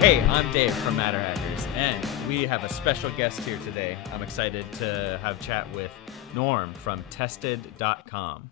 Hey, I'm Dave from MatterHackers, and we have a special guest here today. I'm excited to have a chat with Norm from Tested.com.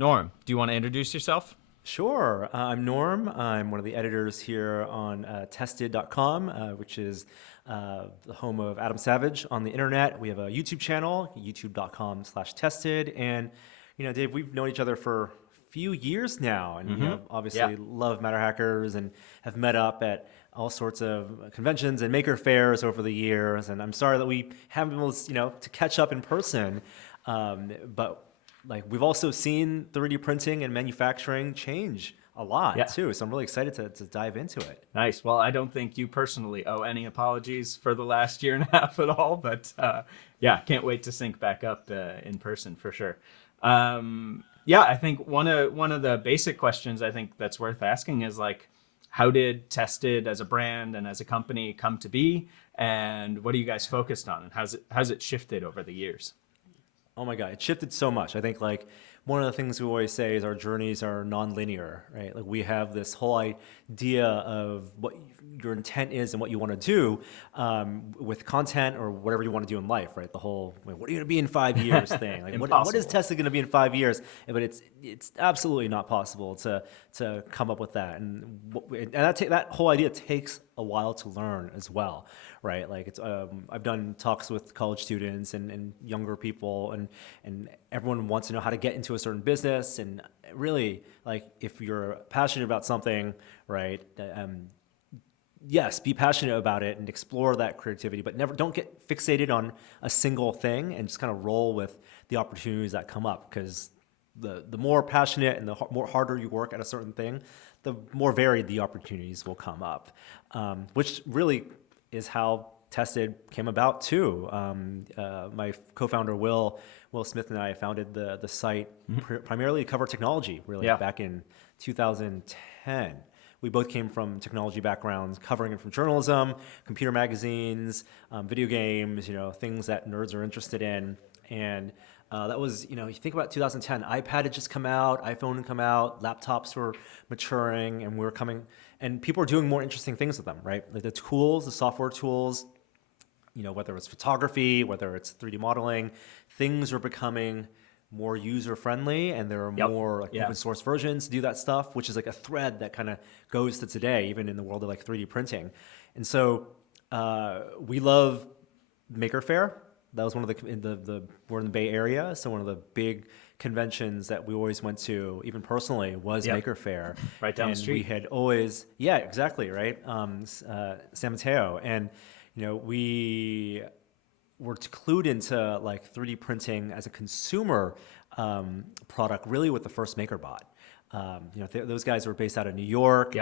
Norm, do you want to introduce yourself? Sure. I'm Norm. I'm one of the editors here on Tested.com, which is the home of Adam Savage on the internet. We have a YouTube channel, youtube.com/tested. And, Dave, we've known each other for a few years now, and obviously love MatterHackers and have met up at all sorts of conventions and maker fairs over the years. And I'm sorry that we haven't been able to catch up in person, but we've also seen 3D printing and manufacturing change a lot too. So I'm really excited to dive into it. Nice. Well, I don't think you personally owe any apologies for the last year and a half at all, but can't wait to sync back up in person for sure. I think one of the basic questions I think that's worth asking is how did Tested as a brand and as a company come to be, and what are you guys focused on, and how's it shifted over the years? Oh my God, it shifted so much. I think one of the things we always say is our journeys are non-linear, right? We have this whole idea of what your intent is and what you want to do with content or whatever you want to do in life, right? The whole, what are you going to be in 5 years thing? What is Tested going to be in 5 years? But it's absolutely not possible to come up with that. And that whole idea takes a while to learn as well, right? I've done talks with college students and younger people, and everyone wants to know how to get into a certain business. And really, if you're passionate about something, right? Yes, be passionate about it and explore that creativity, but don't get fixated on a single thing, and just kind of roll with the opportunities that come up. Because the more passionate and the more harder you work at a certain thing, the more varied the opportunities will come up, which really is how Tested came about too. My co-founder Will Smith and I founded the site primarily to cover technology, back in 2010. We both came from technology backgrounds, covering it from journalism, computer magazines, video games, things that nerds are interested in. And that was, you think about 2010, iPad had just come out, iPhone had come out, laptops were maturing, and and people are doing more interesting things with them, right? The tools, the software tools, whether it's photography, whether it's 3D modeling, things are becoming more user-friendly, and there are more open source versions to do that stuff, which is a thread that kind of goes to today, even in the world of 3D printing. And so we love Maker Faire. That was one of we're in the Bay Area, so one of the big conventions that we always went to, even personally, was Maker Faire. Right down the street. We had always, exactly, right? San Mateo. And, we were clued into 3D printing as a consumer product, really with the first MakerBot. Those guys were based out of New York.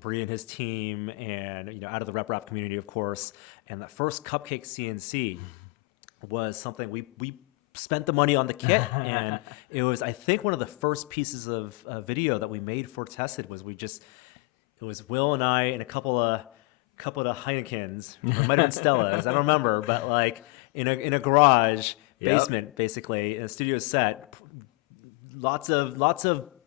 Bree and his team, and out of the RepRap community, of course. And that first Cupcake CNC was something we spent the money on the kit, and it was, I think, one of the first pieces of video that we made for Tested. It was Will and I and a couple of Heinekens, or it might have been Stella's, I don't remember, but in a garage basement, basically, in a studio set, lots of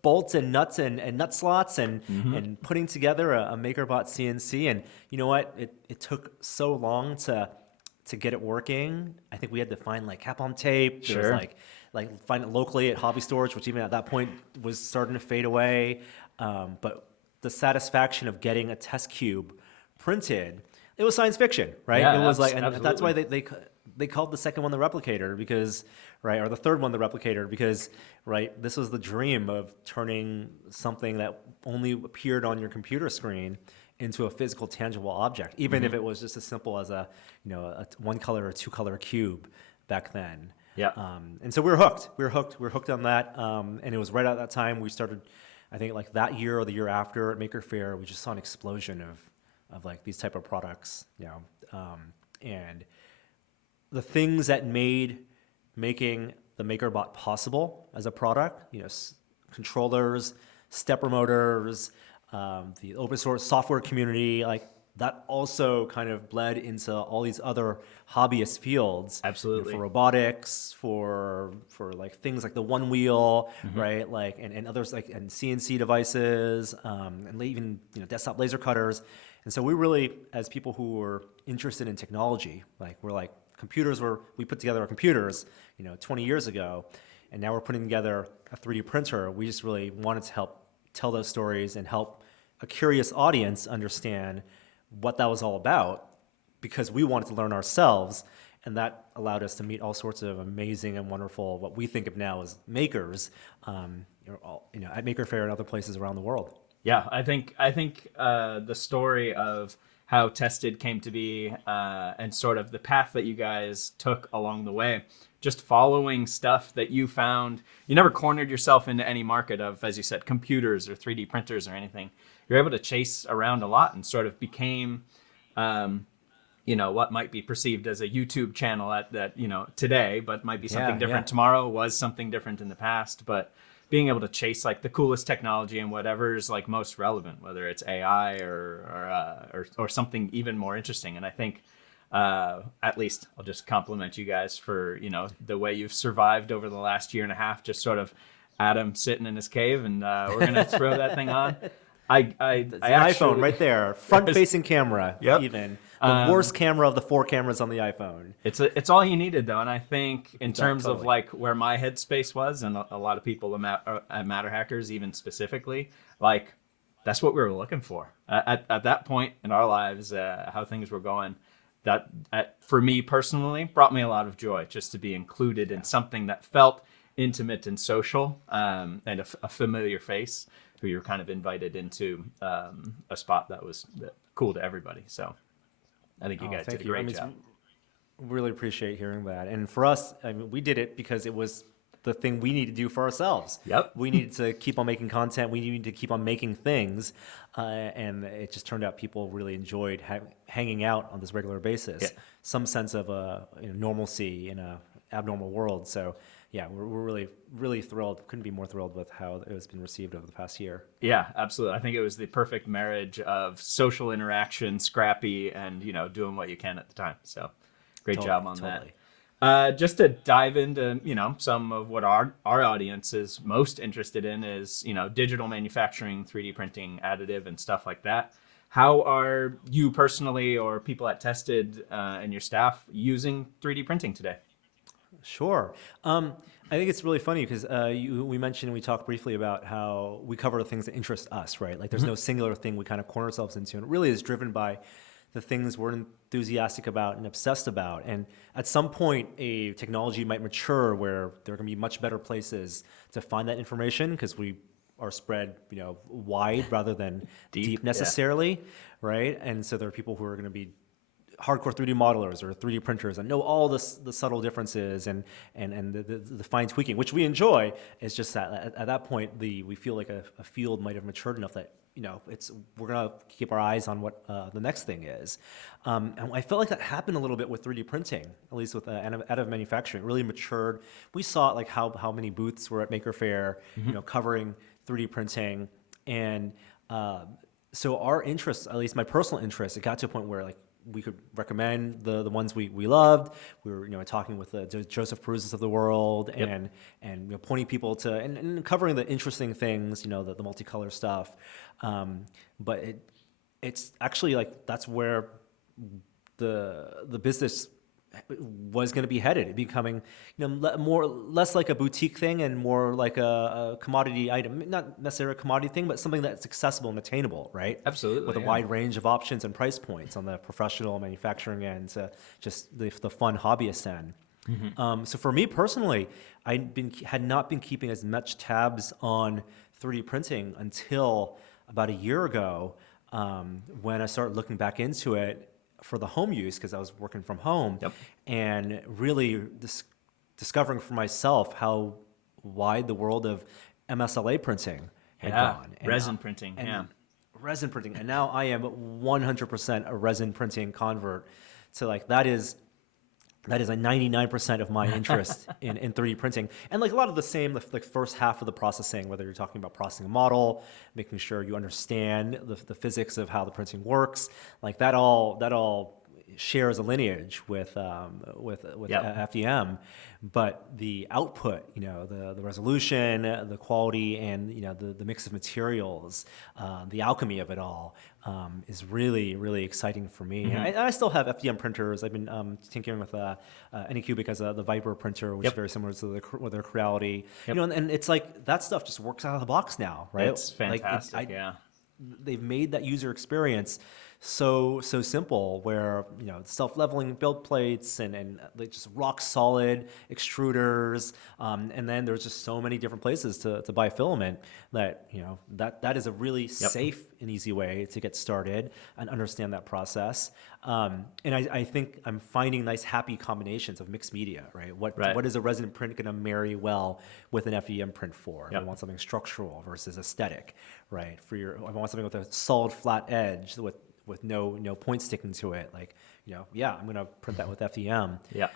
bolts and nuts and nut slots, and putting together a MakerBot CNC. And you know what? It took so long to get it working. I think we had to find Cap-on tape. Sure. There was find it locally at hobby stores, which even at that point was starting to fade away. But the satisfaction of getting a test cube printed, it was science fiction, right? Yeah, it was absolutely. and that's why they called the second one the Replicator, because, right, or the third one the Replicator, because, right, this was the dream of turning something that only appeared on your computer screen into a physical, tangible object, even if it was just as simple as a one color or two color cube back then. And so we were hooked. We were hooked on that. And it was right at that time we started, I think that year or the year after at Maker Faire, we just saw an explosion of these type of products, and the things that made making the MakerBot possible as a product, controllers, stepper motors, the open source software community, that also kind of bled into all these other hobbyist fields. Absolutely. For robotics, for like things like the one wheel, right? Like and others like and CNC devices, and even desktop laser cutters. And so we really, as people who were interested in technology, like we're like we put together our computers, 20 years ago, and now we're putting together a 3D printer. We just really wanted to help tell those stories and help a curious audience understand what that was all about, because we wanted to learn ourselves, and that allowed us to meet all sorts of amazing and wonderful, what we think of now as makers, at Maker Faire and other places around the world. Yeah, I think the story of how Tested came to be, and sort of the path that you guys took along the way, just following stuff that you found. You never cornered yourself into any market of, as you said, computers or 3D printers or anything. You're able to chase around a lot and sort of became, what might be perceived as a YouTube channel today, but might be something different tomorrow, was something different in the past. But being able to chase like the coolest technology and whatever is like most relevant, whether it's AI or something even more interesting. And I think, at least I'll just compliment you guys for, the way you've survived over the last year and a half, just sort of Adam sitting in his cave and, we're going to throw that thing on. I actually, iPhone right there, front-facing camera. Yep. Even the worst camera of the 4 cameras on the iPhone. It's all you needed though, and I think in terms of totally. like where my headspace was, and a lot of people at MatterHackers even specifically, like that's what we were looking for at that point in our lives, how things were going. That for me personally brought me a lot of joy just to be included in something that felt intimate and social, and a familiar face who you're kind of invited into a spot that was cool to everybody. So I think you guys did a great job. Really appreciate hearing that. And for us, we did it because it was the thing we needed to do for ourselves. Yep. We needed to keep on making content. We needed to keep on making things. And it just turned out people really enjoyed hanging out on this regular basis. Yeah. Some sense of normalcy in a abnormal world. So yeah, we're really, really thrilled. Couldn't be more thrilled with how it has been received over the past year. Yeah, absolutely. I think it was the perfect marriage of social interaction, scrappy, and doing what you can at the time. So, great job on that. Just to dive into some of what our audience is most interested in is digital manufacturing, 3D printing, additive, and stuff like that. How are you personally, or people at Tested and your staff, using 3D printing today? Sure. I think it's really funny because we talked briefly about how we cover the things that interest us, right? Like there's no singular thing we kind of corner ourselves into, and it really is driven by the things we're enthusiastic about and obsessed about. And at some point, a technology might mature where there are going to be much better places to find that information because we are spread, wide rather than deep necessarily, right? And so there are people who are going to be hardcore 3D modelers or 3D printers and know all the subtle differences and the fine tweaking, which we enjoy. It's just that at that point, we feel like a field might have matured enough that we're gonna keep our eyes on what the next thing is. And I felt like that happened a little bit with 3D printing, at least with additive manufacturing. It really matured. We saw like how many booths were at Maker Faire, covering 3D printing, and so our interests, at least my personal interest, it got to a point where like we could recommend the ones we loved. We were talking with the Joseph Peruzas of the world, and pointing people to and covering the interesting things, the multicolor stuff. But it's actually like that's where the business was going to be headed, becoming less like a boutique thing and more like a commodity item, not necessarily a commodity thing, but something that's accessible and attainable, right? Absolutely, with a wide range of options and price points on the professional manufacturing end to just the fun hobbyist end. So for me personally, had not been keeping as much tabs on 3D printing until about a year ago, when I started looking back into it for the home use because I was working from home, and really discovering for myself how wide the world of MSLA printing had gone. And resin printing, resin printing. And now I am 100% a resin printing convert. So like that is that is like 99% of my interest in 3D printing. And like a lot of the same, like first half of the processing, whether you're talking about processing a model, making sure you understand the physics of how the printing works, like that all shares a lineage with Yep. FDM. But the output, the resolution, the quality, and the mix of materials, the alchemy of it all, is really, really exciting for me. And I still have FDM printers. I've been tinkering with Anycubic as the Viper printer, which is Yep. very similar to with their Creality. Yep. And it's like that stuff just works out of the box now, right? It's fantastic. Yeah. They've made that user experience so simple, where self-leveling build plates and like just rock solid extruders, and then there's just so many different places to buy filament that that is a really safe and easy way to get started and understand that process. And I think I'm finding nice happy combinations of mixed media, right? What is a resin print going to marry well with an FEM print for? If I want something structural versus aesthetic, right? If I want something with a solid flat edge with no point sticking to it, like I'm going to print that with FEM. Yeah.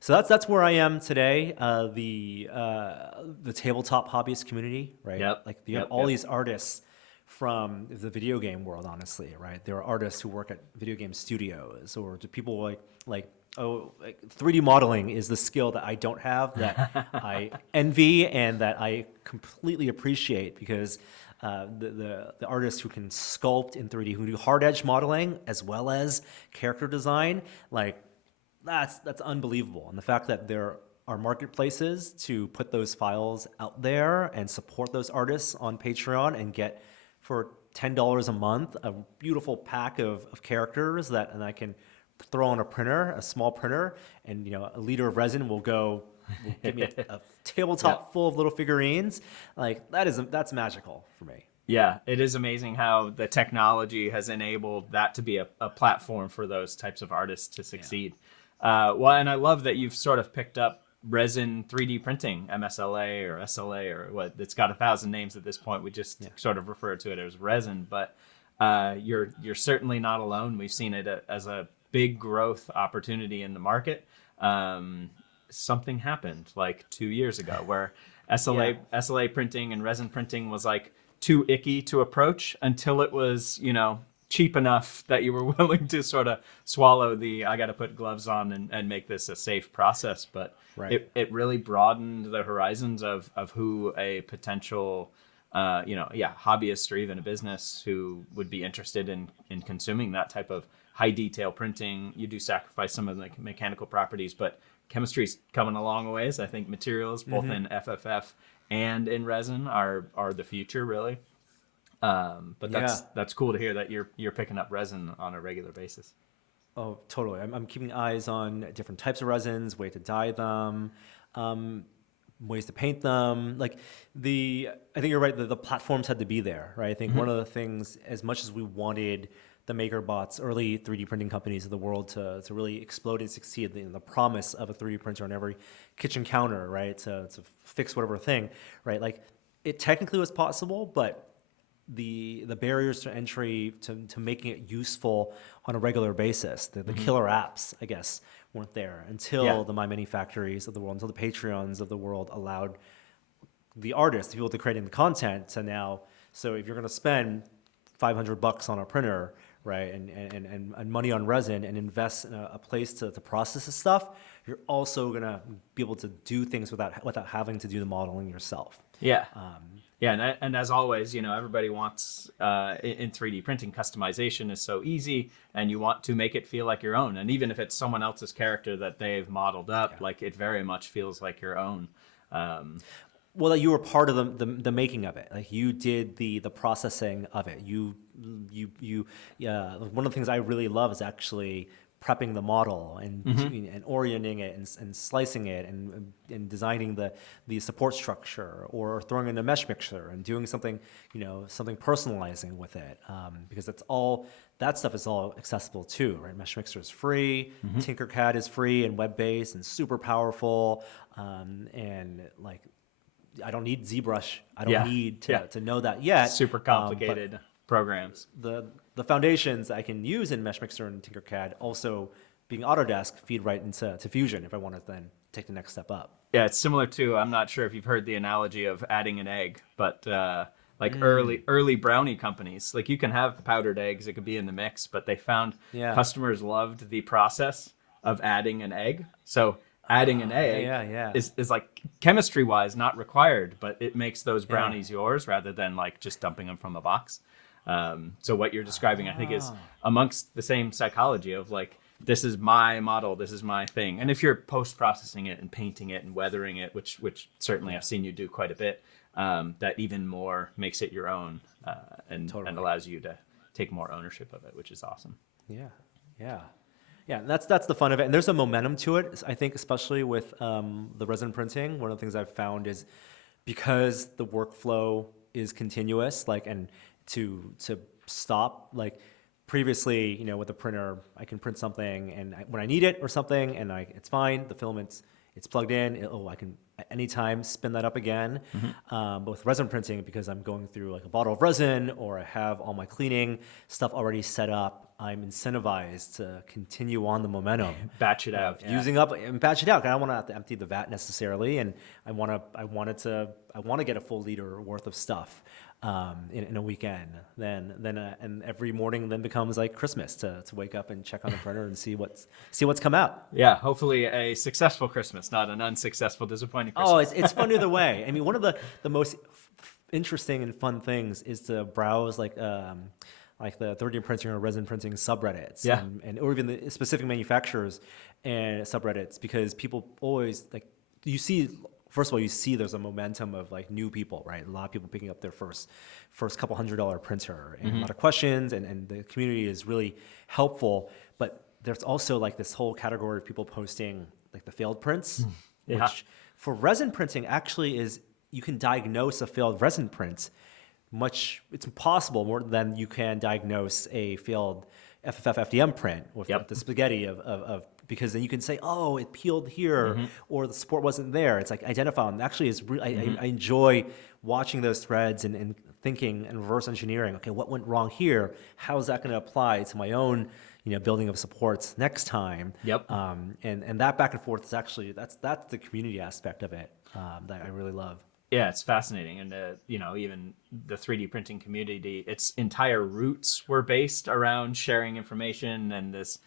So that's where I am today. The tabletop hobbyist community, right? Yep. Like you have all these artists from the video game world, honestly, right? There are artists who work at video game studios, or do people like 3D modeling is the skill that I don't have, that I envy and that I completely appreciate, because the artists who can sculpt in 3D, who do hard edge modeling as well as character design, like that's unbelievable. And the fact that there are marketplaces to put those files out there and support those artists on Patreon and get for $10 a month a beautiful pack of characters and I can throw on a printer, a small printer, and a liter of resin will give me a tabletop full of little figurines. Like that's magical for me. Yeah, it is amazing how the technology has enabled that to be a platform for those types of artists to succeed. Well, and I love that you've sort of picked up resin 3D printing, MSLA or SLA or what. It's got 1,000 names at this point. We just sort of refer to it as resin, but you're certainly not alone. We've seen it as a big growth opportunity in the market. Something happened like 2 years ago where SLA printing and resin printing was like too icky to approach until it was, cheap enough that you were willing to sort of swallow I got to put gloves on and make this a safe process. But it really broadened the horizons of who a potential, hobbyist or even a business who would be interested in consuming that type of high detail printing. You do sacrifice some of the mechanical properties, but chemistry's coming a long ways. I think materials, both in FFF and in resin, are the future, really. But that's cool to hear that you're picking up resin on a regular basis. Oh, totally. I'm keeping eyes on different types of resins, way to dye them, ways to paint them. I think you're right. The platforms had to be there, right? I think one of the things, as much as we wanted the MakerBots, early 3D printing companies of the world to really explode and succeed, the promise of a 3D printer on every kitchen counter, right? To fix whatever thing, right? Like it technically was possible, but the barriers to entry to making it useful on a regular basis, the killer apps, I guess, weren't there until the My Mini Factories of the world, until the Patreons of the world allowed the artists, the people to creating the content to now. So if you're going to spend $500 on a printer, right, and money on resin and invest in a place to process this stuff, you're also going to be able to do things without having to do the modeling yourself. Yeah. And as always, everybody wants in 3D printing, customization is so easy, and you want to make it feel like your own. And even if it's someone else's character that they've modeled up, like it very much feels like your own. Well, you were part of the making of it. Like you did the processing of it. One of the things I really love is actually prepping the model and orienting it and slicing it and designing the support structure, or throwing in a mesh mixer and doing something personalizing with it, because that stuff is all accessible too, right? Mesh mixer is free, Tinkercad is free and web-based and super powerful, and like I don't need ZBrush. I don't need to know that yet. Super complicated programs. The foundations I can use in Mesh Mixer and Tinkercad also being Autodesk feed right into Fusion if I want to then take the next step up. Yeah, it's similar to, I'm not sure if you've heard the analogy of adding an egg, but like early brownie companies, like you can have powdered eggs, it could be in the mix, but they found Yeah. customers loved the process of adding an egg. So adding an egg yeah. is like chemistry wise not required, but it makes those brownies yours rather than like just dumping them from a box. So what you're describing, I think, is amongst the same psychology of like, this is my model, this is my thing. And if you're post-processing it and painting it and weathering it, which certainly I've seen you do quite a bit, that even more makes it your own and allows you to take more ownership of it, which is awesome. Yeah, and that's the fun of it. And there's a momentum to it, I think, especially with the resin printing. One of the things I've found is because the workflow is continuous, like, and to stop, like, previously, with a printer, I can print something, and when I need it or something, and it's fine. The filament's it's plugged in. I can at any time spin that up again. But with resin printing, because I'm going through like a bottle of resin, or I have all my cleaning stuff already set up, I'm incentivized to continue on the momentum. Batch it out, using up and batch it out. I don't want to have to empty the vat necessarily, and I want to get a full liter worth of stuff in a weekend. And every morning then becomes like Christmas to wake up and check on the printer and see what's come out. Yeah, hopefully a successful Christmas, not an unsuccessful, disappointing Christmas. Oh, it's fun either way. I mean, one of the most interesting and fun things is to browse like the 3D printing or resin printing subreddits, and or even the specific manufacturers and subreddits, because people always like, you see. First of all, you see there's a momentum of like new people, right? A lot of people picking up their first couple $100 printer, and a lot of questions, and the community is really helpful. But there's also like this whole category of people posting like the failed prints, which for resin printing actually is, you can diagnose a failed resin print it's impossible more than you can diagnose a failed FFF FDM print with the spaghetti of because then you can say, oh, it peeled here, or the support wasn't there. It's like identifying. And actually, I enjoy watching those threads and thinking and reverse engineering. Okay, what went wrong here? How is that going to apply to my own building of supports next time? And that back and forth is actually that's the community aspect of it that I really love. Yeah, it's fascinating. And, even the 3D printing community, its entire roots were based around sharing information and this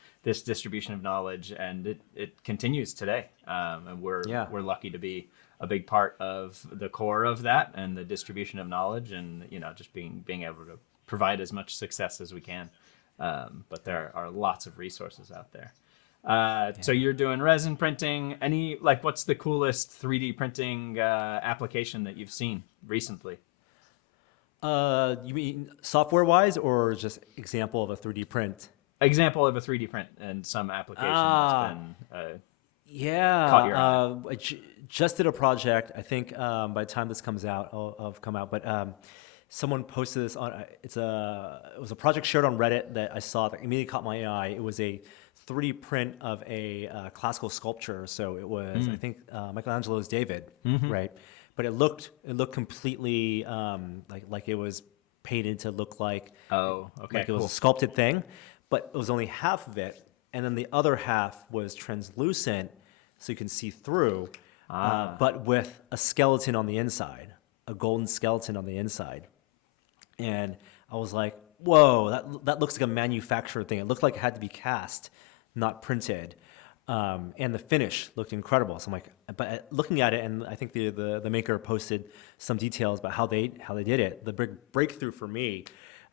distribution of knowledge. And it continues today. And we're lucky to be a big part of the core of that and the distribution of knowledge, and, just being able to provide as much success as we can. But there are lots of resources out there. So you're doing resin printing. What's the coolest 3D printing application that you've seen recently? You mean software-wise, or just example of a 3D print? Example of a 3D print and some application that's been caught your eye. I just did a project. I think by the time this comes out, I'll come out. But someone posted this on. It was a project shared on Reddit that I saw that immediately caught my eye. It was a 3D print of a classical sculpture. So it was, I think, Michelangelo's David, right? But it looked completely like it was painted to look like it was a sculpted thing, but it was only half of it, and then the other half was translucent, so you can see through, but with a skeleton on the inside, a golden skeleton on the inside, and I was like, whoa, that looks like a manufactured thing. It looked like it had to be cast, not printed. And the finish looked incredible. So I'm like, but looking at it, and I think the maker posted some details about how they did it. The big breakthrough for me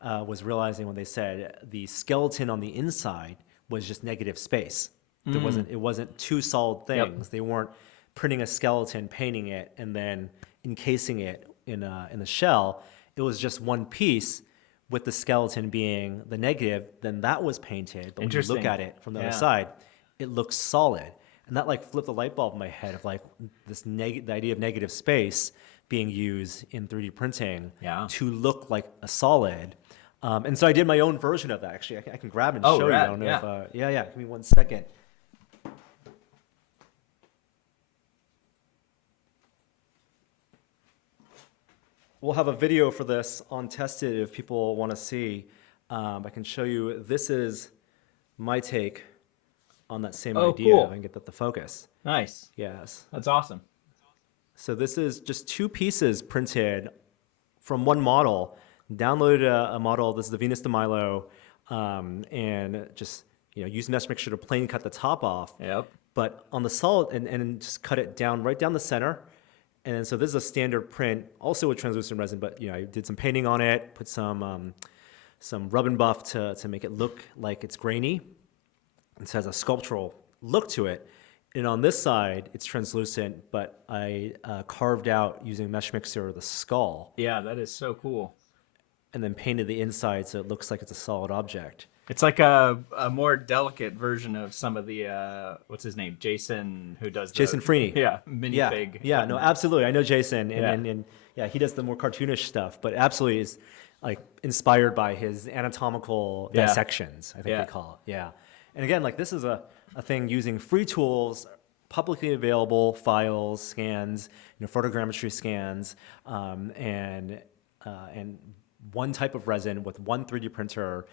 was realizing when they said the skeleton on the inside was just negative space. It wasn't two solid things. They weren't printing a skeleton, painting it, and then encasing it in the shell. It was just one piece, with the skeleton being the negative. Then that was painted. But when you look at it from the other side, it looks solid. And that like flipped the light bulb in my head of like the idea of negative space being used in 3D printing to look like a solid. And so I did my own version of that. Actually, I can grab and show you. I don't know if give me 1 second. We'll have a video for this on Tested if people want to see. I can show you. This is my take on that same Oh, idea. cool. I can get the focus. Nice. Yes. That's awesome. So this is just 2 pieces printed from one model. Downloaded a model. This is the Venus de Milo, and just use mesh mixture to plain cut the top off. Yep. But on the solid, and just cut it down right down the center. And then so this is a standard print, also with translucent resin. But I did some painting on it, put some rub and buff to make it look like it's grainy. It has a sculptural look to it. And on this side, it's translucent, but I carved out using mesh mixer the skull, Yeah, that is so cool. and then painted the inside so it looks like it's a solid object. It's like a more delicate version of some of the what's his name, Jason, who does Jason Freeney. Yeah, minifig. Yeah, no, absolutely. I know Jason, and, Yeah. and yeah, he does the more cartoonish stuff, but absolutely is like inspired by his anatomical Yeah. dissections, I think Yeah. they call it. Yeah. And again, like this is a thing using free tools, publicly available files, scans, photogrammetry scans, and one type of resin with one 3D printer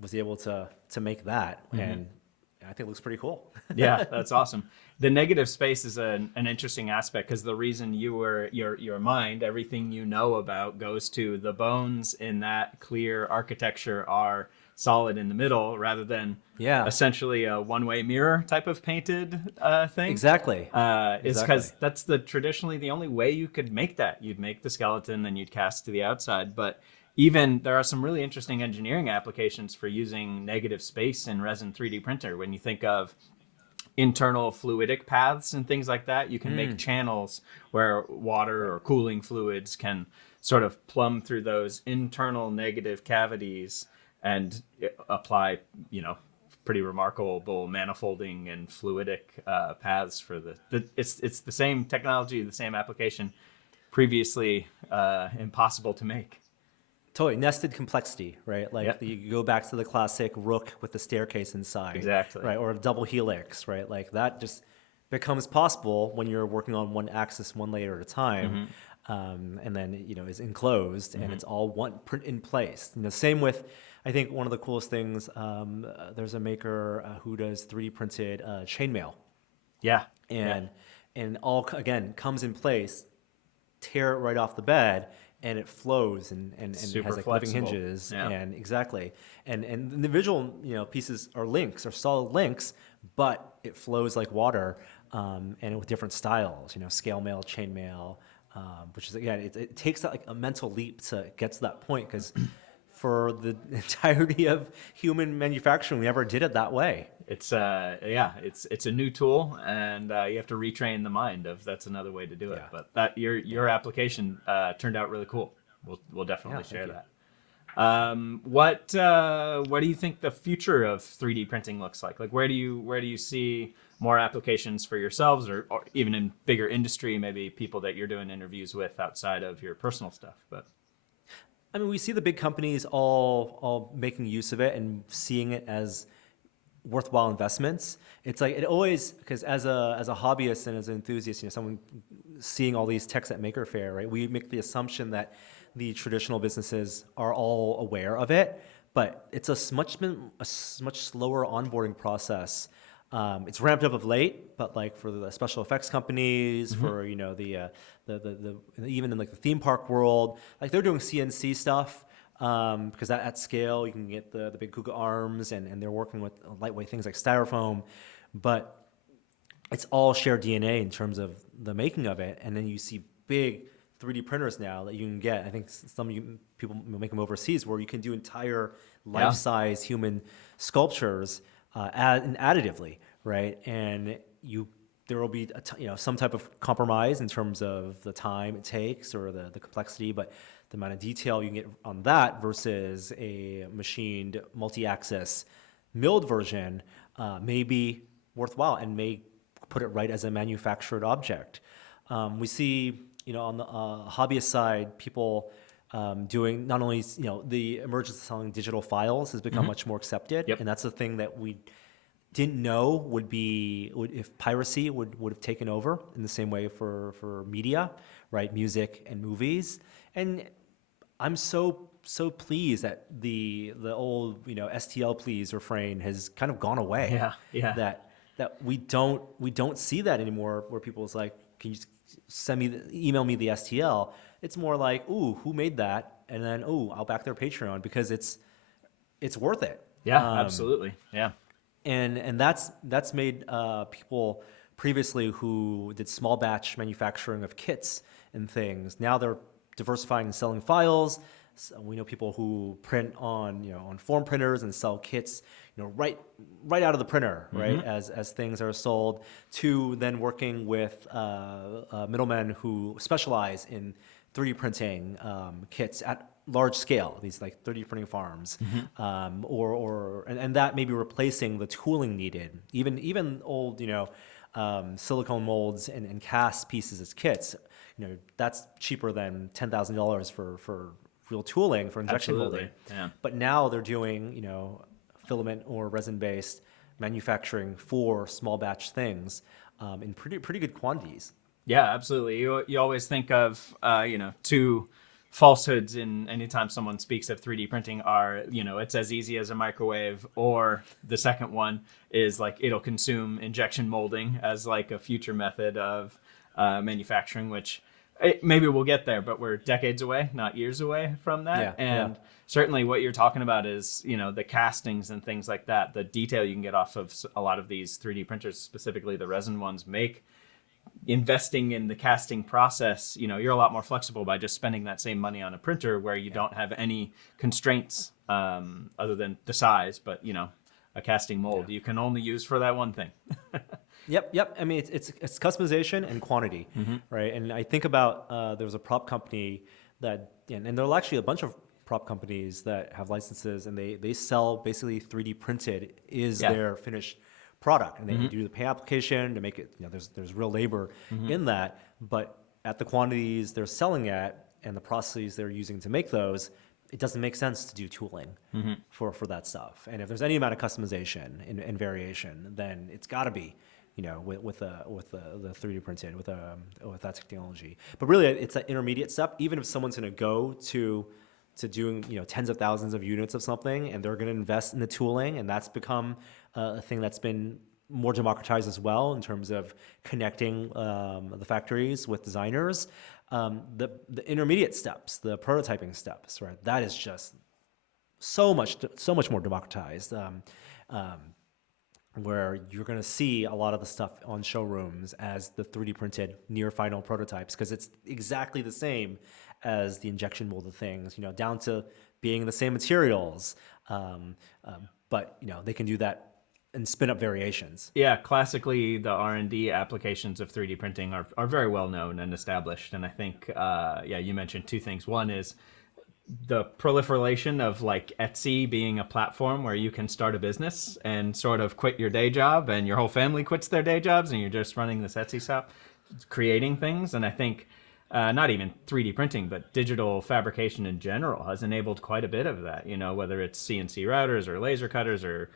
was able to make that, and I think it looks pretty cool. Yeah, that's awesome. The negative space is an interesting aspect because the reason your mind, everything you know about, goes to the bones in that clear architecture are solid in the middle rather than essentially a one-way mirror type of painted thing. Exactly. Is because that's traditionally the only way you could make that. You'd make the skeleton, then you'd cast to the outside. But even there are some really interesting engineering applications for using negative space in resin 3D printer. When you think of internal fluidic paths and things like that, you can make channels where water or cooling fluids can sort of plumb through those internal negative cavities and apply, pretty remarkable manifolding and fluidic paths for it's the same technology, the same application, previously impossible to make. Totally. Nested complexity, right? Like you go back to the classic rook with the staircase inside. Exactly. Right. Or a double helix, right? Like that just becomes possible when you're working on one axis, one layer at a time. And then, is enclosed and it's all one print in place. Same with, I think one of the coolest things, there's a maker who does 3D printed chainmail. Yeah. And all, again, comes in place, tear it right off the bed, and it flows and Super has like flexible. living hinges. Yeah. And exactly. And the individual, pieces are links, are solid links, but it flows like water, and with different styles, scale mail, chain mail, which is, again, it takes that like a mental leap to get to that point, because for the entirety of human manufacturing, we never did it that way. It's it's a new tool, and you have to retrain the mind of that's another way to do it. Yeah. But that your application turned out really cool. We'll definitely Yeah, share thank that. What do you think the future of 3D printing looks like? Like where do you see more applications for yourselves, or even in bigger industry, maybe people that you're doing interviews with outside of your personal stuff? But I mean, we see the big companies all making use of it and seeing it as worthwhile investments. It's like it always, because as a hobbyist and as an enthusiast, someone seeing all these techs at Maker Faire, right? We make the assumption that the traditional businesses are all aware of it, but it's a much slower onboarding process. It's ramped up of late, but like for the special effects companies, for the even in like the theme park world, like they're doing CNC stuff. Because that at scale you can get the big Kuga arms, and they're working with lightweight things like styrofoam, but it's all shared DNA in terms of the making of it. And then you see big 3D printers now that you can get. I think some of you people make them overseas, where you can do entire life-size human sculptures and additively, right? And there will be some type of compromise in terms of the time it takes or the complexity, but the amount of detail you can get on that versus a machined multi-axis milled version may be worthwhile and may put it right as a manufactured object. We see, on the hobbyist side, people doing not only, the emergence of selling digital files has become much more accepted, and that's the thing that we didn't know would if piracy would have taken over in the same way for media, right? Music and movies. And I'm so so pleased that the old STL please refrain has kind of gone away. Yeah. That we don't see that anymore, where people's like, can you email me the STL? It's more like, ooh, who made that? And then, ooh, I'll back their Patreon because it's worth it. Yeah, absolutely. Yeah. And that's made people previously who did small batch manufacturing of kits and things. Now they're diversifying and selling files. So we know people who print on form printers and sell kits, right out of the printer, right, as things are sold. To then working with middlemen who specialize in 3D printing kits at large scale, these like 3D printing farms, and that may be replacing the tooling needed. Even old silicone molds and cast pieces as kits, that's cheaper than $10,000 for real tooling for injection molding. Yeah. But now they're doing filament or resin based manufacturing for small batch things in pretty good quantities. Yeah, absolutely. You always think of two falsehoods in anytime someone speaks of 3D printing are, it's as easy as a microwave, or the second one is like it'll consume injection molding as like a future method of manufacturing, which maybe we'll get there, but we're decades away, not years away from that. Certainly what you're talking about is, the castings and things like that, the detail you can get off of a lot of these 3D printers, specifically the resin ones, make investing in the casting process, you're a lot more flexible by just spending that same money on a printer where you don't have any constraints other than the size, but a casting mold you can only use for that one thing. Yep. I mean, it's customization and quantity, right? And I think about there was a prop company and there are actually a bunch of prop companies that have licenses, and they sell basically 3D printed their finished product, and they do the pay application to make it. There's real labor in that, but at the quantities they're selling at and the processes they're using to make those, it doesn't make sense to do tooling for that stuff. And if there's any amount of customization and variation, then it's got to be with the 3D printed with that technology. But really, it's an intermediate step. Even if someone's going to go to doing tens of thousands of units of something, and they're going to invest in the tooling, and that's become a thing that's been more democratized as well in terms of connecting the factories with designers. The intermediate steps, the prototyping steps, right? That is just so much more democratized. Where you're going to see a lot of the stuff on showrooms as the 3D printed near final prototypes, because it's exactly the same as the injection molded things, down to being the same materials. But they can do that and spin up variations. Yeah, classically, the R&D applications of 3D printing are very well known and established. And I think, you mentioned two things. One is the proliferation of like Etsy being a platform where you can start a business and sort of quit your day job, and your whole family quits their day jobs, and you're just running this Etsy shop, creating things. And I think not even 3D printing, but digital fabrication in general has enabled quite a bit of that, whether it's CNC routers or laser cutters or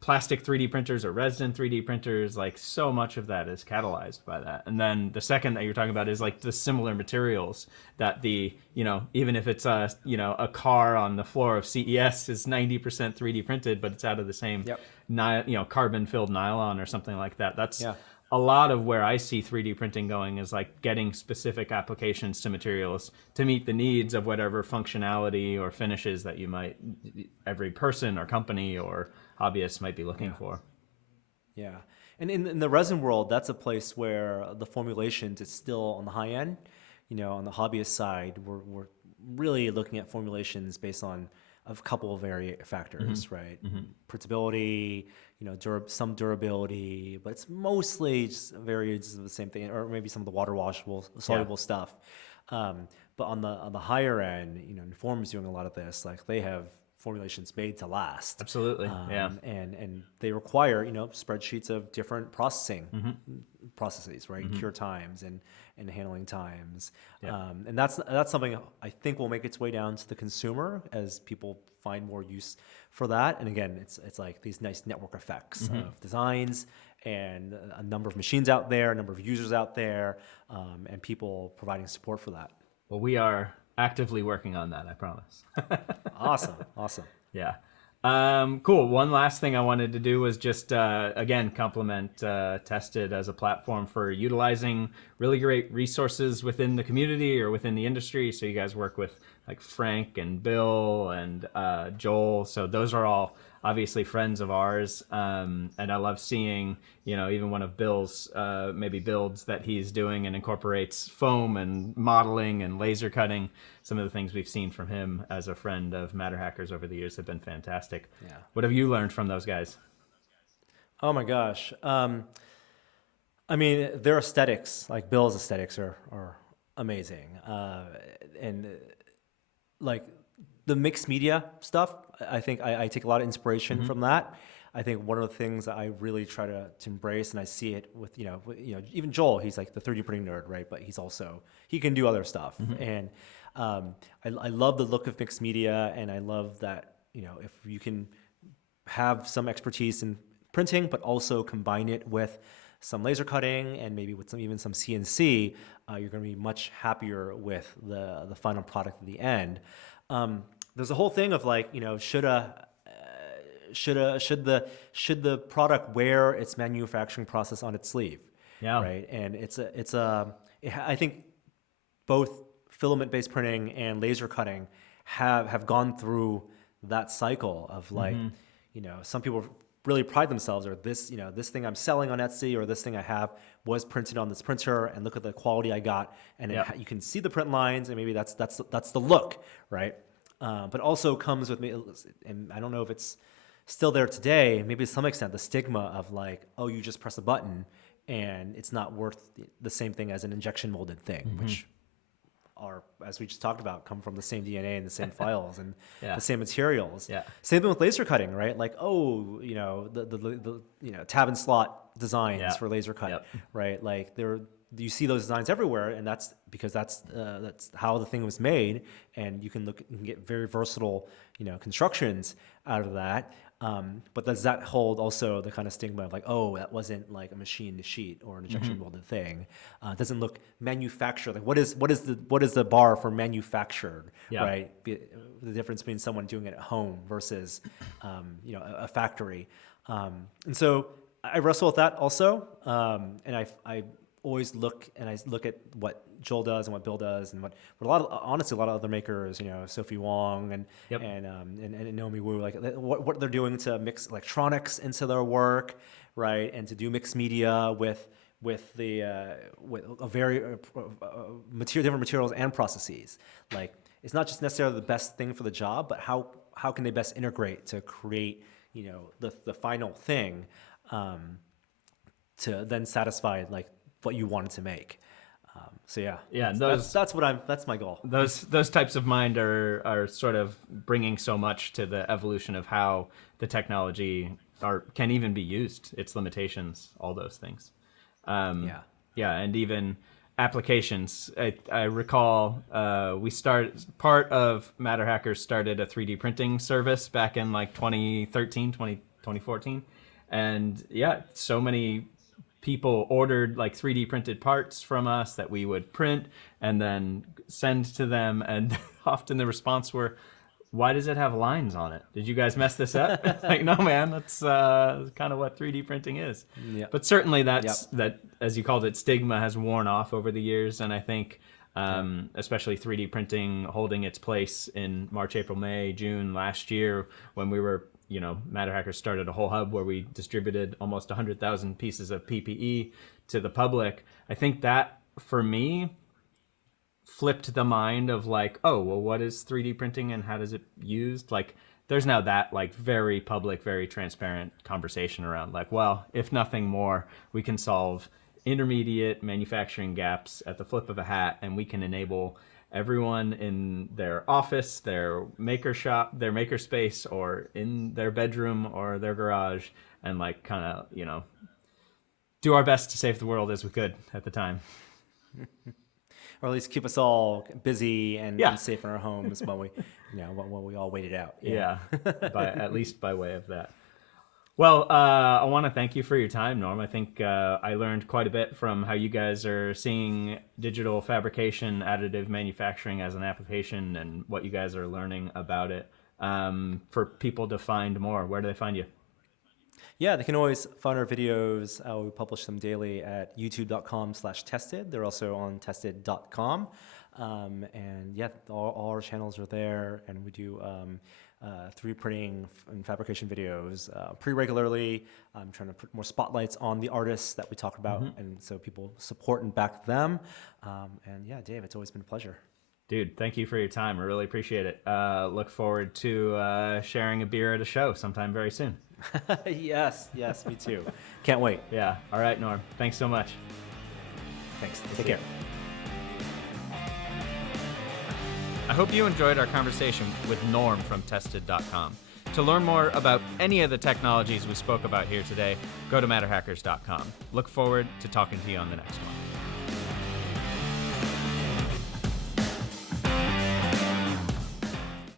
plastic 3D printers or resin 3D printers. Like, so much of that is catalyzed by that. And then the second that you're talking about is like the similar materials that even if it's a car on the floor of CES is 90% 3D printed, but it's out of the same carbon filled nylon or something like that. That's a lot of where I see 3D printing going, is like getting specific applications to materials to meet the needs of whatever functionality or finishes that every person or company or hobbyist might be looking for. Yeah. And in the resin world, that's a place where the formulations is still on the high end. On the hobbyist side, we're really looking at formulations based on a couple of factors, right? Printability, some durability, but it's mostly just variants of the same thing, or maybe some of the water washable, soluble stuff. But on the higher end, Inform's doing a lot of this. Like, they have formulations made to last. Absolutely. And they require, spreadsheets of different processes, right? Cure times and handling times. And that's something I think will make its way down to the consumer as people find more use for that. And again, it's like these nice network effects of designs and a number of machines out there, a number of users out there, and people providing support for that. Well, we are Actively working on that, I promise. Awesome. Yeah. Cool. One last thing I wanted to do was just, again, compliment Tested as a platform for utilizing really great resources within the community or within the industry. So you guys work with like Frank and Bill and Joel. So those are all obviously friends of ours. And I love seeing, even one of Bill's maybe builds that he's doing and incorporates foam and modeling and laser cutting. Some of the things we've seen from him as a friend of MatterHackers over the years have been fantastic. Yeah. What have you learned from those guys? Oh my gosh. I mean, their aesthetics, like Bill's aesthetics, are amazing. And like the mixed media stuff, I think I take a lot of inspiration from that. I think one of the things that I really try to embrace, and I see it with even Joel. He's like the 3D printing nerd, right? But he can do other stuff, and I love the look of mixed media, and I love that if you can have some expertise in printing, but also combine it with some laser cutting and maybe with even some CNC, you're going to be much happier with the final product at the end. There's a whole thing of like, should the product wear its manufacturing process on its sleeve? Yeah. Right. And I think both filament-based printing and laser cutting have gone through that cycle of like, some people really pride themselves, or this thing I'm selling on Etsy, or this thing I have was printed on this printer, and look at the quality I got, and you can see the print lines, and maybe that's the look, right? But also comes with me, and I don't know if it's still there today, maybe to some extent, the stigma of like, oh, you just press a button, and it's not worth the same thing as an injection molded thing, which are, as we just talked about, come from the same DNA and the same files and the same materials. Yeah. Same thing with laser cutting, right? Like, the tab and slot designs for laser cut, right? Like you see those designs everywhere, and that's because that's how the thing was made, and you can get very versatile, constructions out of that. But does that hold also the kind of stigma of like, oh, that wasn't like a machine to sheet or an injection molded thing? It doesn't look manufactured. Like what is the bar for manufactured, right? The difference between someone doing it at home versus, a factory. And so I wrestle with that also. And I always look at what Joel does and what Bill does and what a lot of other makers, Sophie Wong and Naomi Wu, like what they're doing to mix electronics into their work, right? And to do mixed media with a very different materials and processes. Like it's not just necessarily the best thing for the job, but how can they best integrate to create, the final thing, to then satisfy like what you wanted to make. That's my goal. Those types of mind are sort of bringing so much to the evolution of how the technology can even be used, its limitations, all those things. And even applications. I recall part of MatterHackers started a 3D printing service back in like 2014, and so many people ordered like 3D printed parts from us that we would print and then send to them, and often the response were, why does it have lines on it? Did you guys mess this up? Like, no, man, that's kind of what 3D printing is. Yeah. But certainly that, as you called it, stigma has worn off over the years, and I think especially 3D printing holding its place in March, April, May, June last year when we were MatterHackers started a whole hub where we distributed almost 100,000 pieces of PPE to the public. I think that, for me, flipped the mind of like, oh, well, what is 3D printing and how does it used? Like, there's now that like very public, very transparent conversation around like, well, if nothing more, we can solve intermediate manufacturing gaps at the flip of a hat, and we can enable everyone in their office, their maker shop, their maker space, or in their bedroom or their garage, and like kind of, do our best to save the world as we could at the time. Or at least keep us all busy and safe in our homes while we all wait it out. At least by way of that. Well, I want to thank you for your time, Norm. I think I learned quite a bit from how you guys are seeing digital fabrication, additive manufacturing as an application, and what you guys are learning about it. For people to find more, where do they find you? Yeah, they can always find our videos. We publish them daily at youtube.com/tested. They're also on tested.com. And yeah, all our channels are there, and we do 3D printing and fabrication videos pretty regularly. I'm trying to put more spotlights on the artists that we talk about, and so people support and back them. And yeah, Dave, it's always been a pleasure. Dude, thank you for your time. I really appreciate it. Look forward to sharing a beer at a show sometime very soon. Yes, me too. Can't wait. Yeah. All right, Norm. Thanks so much. Thanks. Take care. I hope you enjoyed our conversation with Norm from Tested.com. To learn more about any of the technologies we spoke about here today, go to MatterHackers.com. Look forward to talking to you on the next one.